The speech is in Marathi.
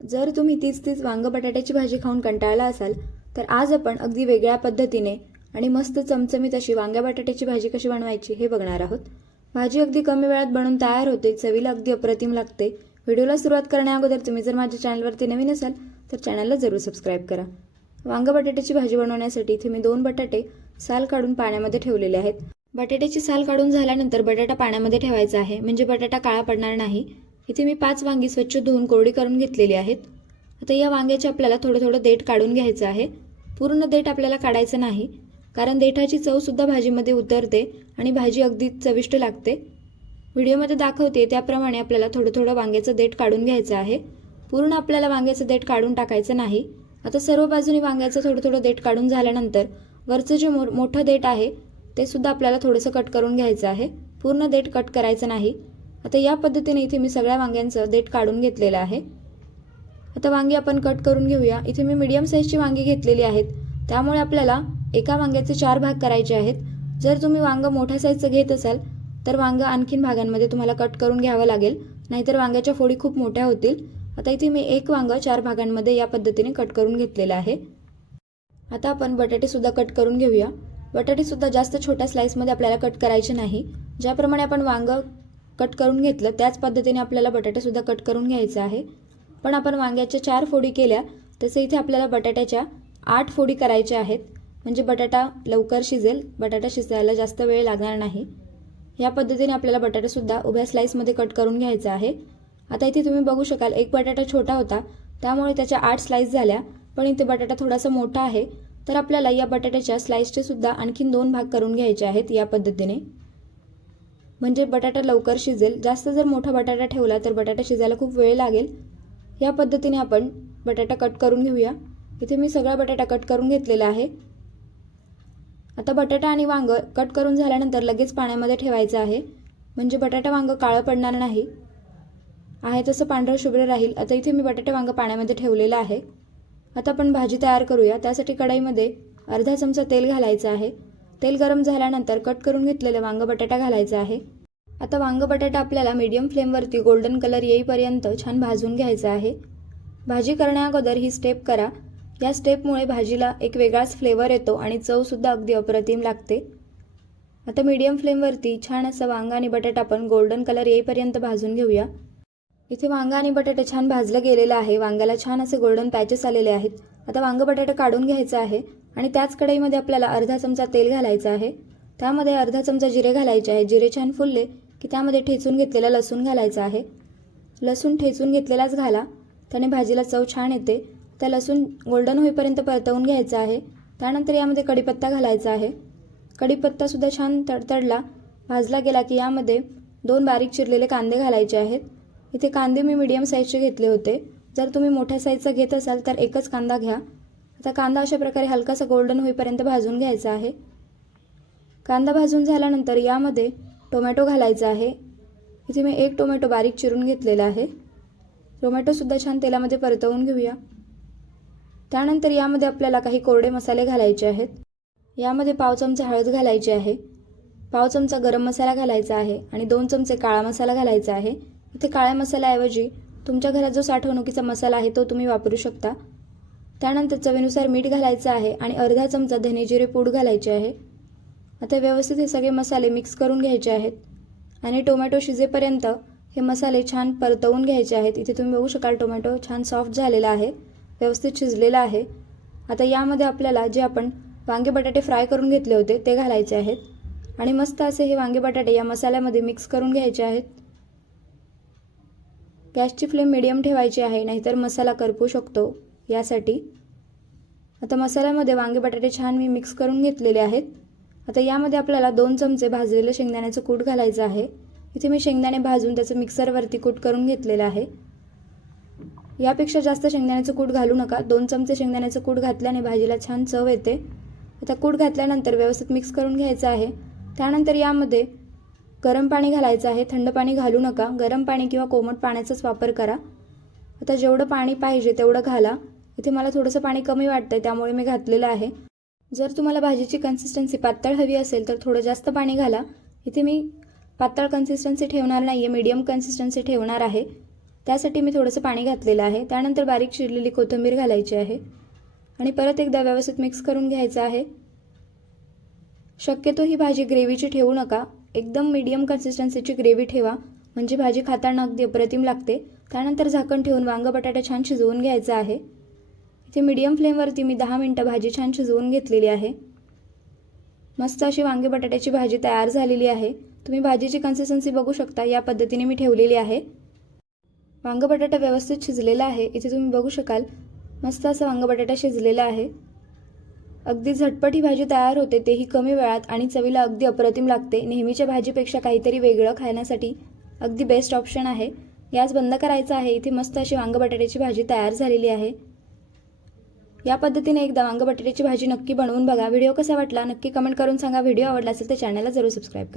जर तुम्ही तीच तीच वांग बटाट्याची भाजी खाऊन कंटाळला असाल तर आज आपण अगदी वेगळ्या पद्धतीने आणि मस्त चमचमीत अशी वांग्या बटाट्याची भाजी कशी बनवायची हे बघणार आहोत. भाजी अगदी कमी वेळात बनून तयार होते चवीला अगदी अप्रतिम लागते. व्हिडिओला सुरुवात करण्याअगोदर तुम्ही जर माझ्या चॅनलवरती नवीन असाल तर चॅनलला जरूर सबस्क्राईब करा. वांग बटाट्याची भाजी बनवण्यासाठी इथे मी दोन बटाटे साल काढून पाण्यामध्ये ठेवलेले आहेत. बटाट्याची साल काढून झाल्यानंतर बटाटा पाण्यामध्ये ठेवायचा आहे म्हणजे बटाटा काळा पडणार नाही. इथे मी पाच वांगी स्वच्छ धुवून कोरडी करून घेतलेली आहेत. आता या वांग्याचे आपल्याला थोडं थोडं देठ काढून घ्यायचं आहे. पूर्ण देठ आपल्याला काढायचं नाही कारण देठाची चवसुद्धा भाजीमध्ये उतरते आणि भाजी अगदी चविष्ट लागते. व्हिडिओमध्ये दाखवते त्याप्रमाणे आपल्याला थोडं थोडं वांग्याचं देठ काढून घ्यायचं आहे. पूर्ण आपल्याला वांग्याचं देठ काढून टाकायचं नाही. आता सर्व बाजूनी वांग्याचं थोडं थोडं देठ काढून झाल्यानंतर वरचं जे मो मोठं देठ आहे ते सुद्धा आपल्याला थोडंसं कट करून घ्यायचं आहे. पूर्ण देठ कट करायचं नाही. आता या पद्धतीने इथे मी सगळ्या वांग्यांचं देठ काढून घेतलेलं आहे. आता वांगी आपण कट करून घेऊया. इथे मी मीडियम साईजची वांगी घेतलेली आहेत. त्यामुळे आपल्याला एका वांग्याचे चार भाग करायचे आहेत. जर तुम्ही वांगं मोठ्या साईजचं घेत असाल तर वांगं आणखीन भागांमध्ये तुम्हाला कट करून घ्यावं लागेल. नाहीतर वांग्याच्या फोडी खूप मोठ्या होतील. आता इथे मी एक वांगं चार भागांमध्ये या पद्धतीने कट करून घेतलेलं आहे. आता आपण बटाटेसुद्धा कट करून घेऊया. बटाटेसुद्धा जास्त छोट्या स्लाईसमध्ये आपल्याला कट करायचे नाही. ज्याप्रमाणे आपण वांगं कट करून घेतलं त्याच पद्धतीने आपल्याला बटाटेसुद्धा कट करून घ्यायचा आहे. पण आपण वांग्याच्या चार फोडी केल्या तसे इथे आपल्याला बटाट्याच्या आठ फोडी करायच्या आहेत. म्हणजे बटाटा लवकर शिजेल बटाटा शिजायला जास्त वेळ लागणार नाही. या पद्धतीने आपल्याला बटाटासुद्धा उभ्या स्लाईसमध्ये कट करून घ्यायचा आहे. आता इथे तुम्ही बघू शकाल एक बटाटा छोटा होता त्यामुळे त्याच्या आठ स्लाईस झाल्या. पण इथे बटाटा थोडासा मोठा आहे तर आपल्याला या बटाट्याच्या स्लाईसचे सुद्धा आणखीन दोन भाग करून घ्यायचे आहेत या पद्धतीने. म्हणजे बटाटा लवकर शिजेल. जास्त जर मोठा बटाटा ठेवला तर बटाटा शिजायला खूप वेळ लागेल. या पद्धतीने आपण बटाटा कट करून घेऊया. इथे मी सगळा बटाटा कट करून घेतलेला आहे. आता बटाटा आणि वांग कट करून झाल्यानंतर लगेच पाण्यामध्ये ठेवायचं आहे. म्हणजे बटाटा वांग काळं पडणार नाही. आहे तसं पांढरं शुभ्र राहील. आता इथे मी बटाटे वांग पाण्यामध्ये ठेवलेलं आहे. आता आपण भाजी तयार करूया. त्यासाठी कढईमध्ये अर्धा चमचा तेल घालायचं आहे. तेल गरम झाल्यानंतर कट करून घेतलेलं वांग बटाटा घालायचा आहे. आता वांग बटाटा आपल्याला मीडियम फ्लेमवरती गोल्डन कलर येईपर्यंत छान भाजून घ्यायचा आहे. भाजी करण्याअगोदर ही स्टेप करा. या स्टेपमुळे भाजीला एक वेगळाच फ्लेवर येतो आणि चवसुद्धा अगदी अप्रतिम लागते. आता मीडियम फ्लेमवरती छान असं वांगा आणि बटाटा आपण गोल्डन कलर येईपर्यंत भाजून घेऊया. इथे वांगा आणि बटाटे छान भाजलं गेलेलं आहे. वांग्याला छान असे गोल्डन पॅचेस आलेले आहेत. आता वांग बटाटा काढून घ्यायचं आहे. आणि त्याच कढईमध्ये आपल्याला अर्धा चमचा तेल घालायचं आहे. त्यामध्ये अर्धा चमचा जिरे घालायचे आहे. जिरे छान फुलले की त्यामध्ये ठेचून घेतलेला लसूण घालायचा आहे. लसूण ठेचून घेतलेलाच घाला. त्याने भाजीला चव छान येते. त्या लसूण गोल्डन होईपर्यंत परतवून घ्यायचा आहे. त्यानंतर यामध्ये कढीपत्ता घालायचा आहे. कढीपत्तासुद्धा छान तडतडला. भाजला गेला की यामध्ये दोन बारीक चिरलेले कांदे घालायचे आहेत. इथे कांदे मी मीडियम साईजचे घेतले होते. जर तुम्ही मोठ्या साईजचा घेत असाल तर एकच कांदा घ्या. आता कांदा अशा प्रकारे हलकासा गोल्डन होईपर्यंत भाजून घ्यायचा आहे. कांदा भाजून झाल्यानंतर यामध्ये टोमॅटो घालायचा आहे. इथे मी एक टोमॅटो बारीक चिरून घेतलेला आहे. टोमॅटोसुद्धा छान तेलामध्ये परतवून घेऊया. त्यानंतर यामध्ये आपल्याला काही कोरडे मसाले घालायचे आहेत. यामध्ये पाव चमचा हळद घालायची आहे. पाव चमचा गरम मसाला घालायचा आहे आणि दोन चमचे काळा मसाला घालायचा आहे. इथे काळ्या मसाल्याऐवजी तुमच्या घरात जो साठवणुकीचा मसाला आहे तो तुम्ही वापरू शकता. त्यानंतर चवीनुसार मीठ घालायचं आहे आणि अर्धा चमचा धनेजिरे पूड घालायचे आहे. आता व्यवस्थित हे सगळे मसाले मिक्स करून घ्यायचे आहेत. आणि टोमॅटो शिजेपर्यंत हे मसाले छान परतवून घ्यायचे आहेत. इथे तुम्ही बघू शकाल टोमॅटो छान सॉफ्ट झालेला आहे व्यवस्थित शिजलेला आहे. आता यामध्ये आपल्याला जे आपण वांगे बटाटे फ्राय करून घेतले होते ते घालायचे आहेत. आणि मस्त असे हे वांगे बटाटे या मसाल्यामध्ये मिक्स करून घ्यायचे आहेत. गॅसची फ्लेम मिडियम ठेवायची आहे नाहीतर मसाला करपू शकतो. यासाठी. आता मसाल्यामध्ये वांगे बटाटे छान मी मिक्स करून घेतलेले आहेत. आता यामध्ये आपल्याला दोन चमचे भाजलेलं शेंगदाण्याचं कूट घालायचं आहे. इथे मी शेंगदाणे भाजून त्याचं मिक्सरवरती कूट करून घेतलेलं आहे. यापेक्षा जास्त शेंगदाण्याचं कूट घालू नका. दोन चमचे शेंगदाण्याचं कूट घातल्याने भाजीला छान चव येते. आता कूट घातल्यानंतर व्यवस्थित मिक्स करून घ्यायचं आहे. त्यानंतर यामध्ये गरम पाणी घालायचं आहे. थंड पाणी घालू नका. गरम पाणी किंवा कोमट पाण्याचाच वापर करा. आता जेवढं पाणी पाहिजे तेवढं घाला. इथे मला थोडंसं पाणी कमी वाटतंय त्यामुळे मी घातलेलं आहे. जर तुम्हाला भाजीची कन्सिस्टन्सी पातळ हवी असेल तर थोडं जास्त पाणी घाला. इथे मी पातळ कन्सिस्टन्सी ठेवणार नाही आहे मीडियम कन्सिस्टन्सी ठेवणार आहे. त्यासाठी मी थोडंसं पाणी घातलेलं आहे. त्यानंतर बारीक चिरलेली कोथिंबीर घालायची आहे. आणि परत एकदा व्यवस्थित मिक्स करून घ्यायचं आहे. शक्यतो ही भाजी ग्रेव्हीची ठेवू नका. एकदम मीडियम कन्सिस्टन्सीची ग्रेव्ही ठेवा. म्हणजे भाजी खाताना अगदी अप्रतिम लागते. त्यानंतर झाकण ठेवून वांग बटाटा छान शिजवून घ्यायचं आहे. इथे मीडियम फ्लेमवरती मी दहा मिनटं भाजी छान शिजवून घेतलेली आहे. मस्त अशी वांगे बटाट्याची भाजी तयार झालेली आहे. तुम्ही भाजीची कन्सिस्टन्सी बघू शकता या पद्धतीने मी ठेवलेली आहे. वांगं बटाटा व्यवस्थित शिजलेला आहे. इथे तुम्ही बघू शकाल मस्त असं वांग बटाटा शिजलेला आहे. अगदी झटपट ही भाजी तयार होते तेही कमी वेळात आणि चवीला अगदी अप्रतिम लागते. नेहमीच्या भाजीपेक्षा काहीतरी वेगळं खाण्यासाठी अगदी बेस्ट ऑप्शन आहे. गॅस बंद करायचा आहे. इथे मस्त अशी वांग बटाट्याची भाजी तयार झालेली आहे. या पद्धतीने एकदा वांग बटाट्याची भाजी नक्की बनवून बघा. व्हिडिओ कसा वाटला नक्की कमेंट करून सांगा. व्हिडिओ आवडला असेल तर चॅनलला जरूर सबस्क्राईब करा.